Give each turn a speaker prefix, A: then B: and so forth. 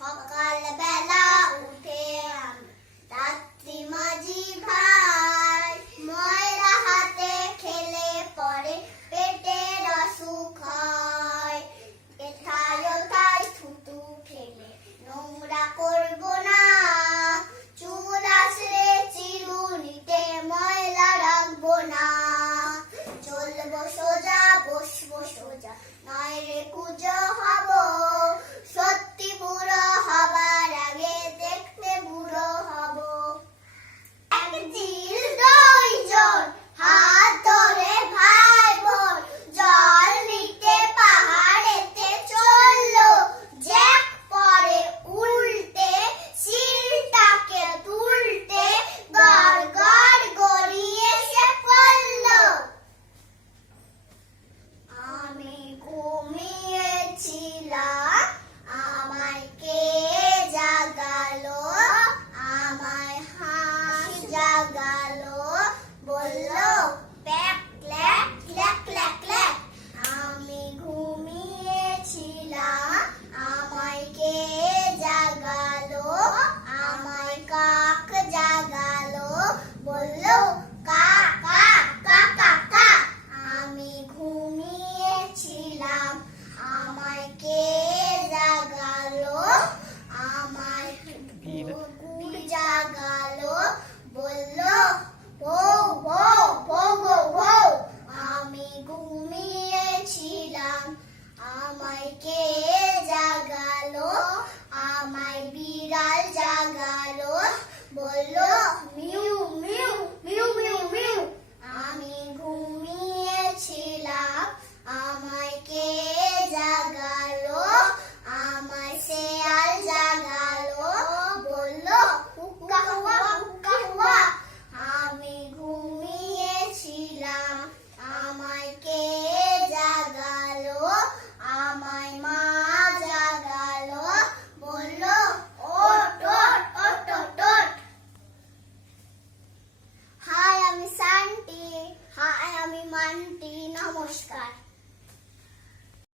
A: Follow the guide. Okay. One টি নমস্কার।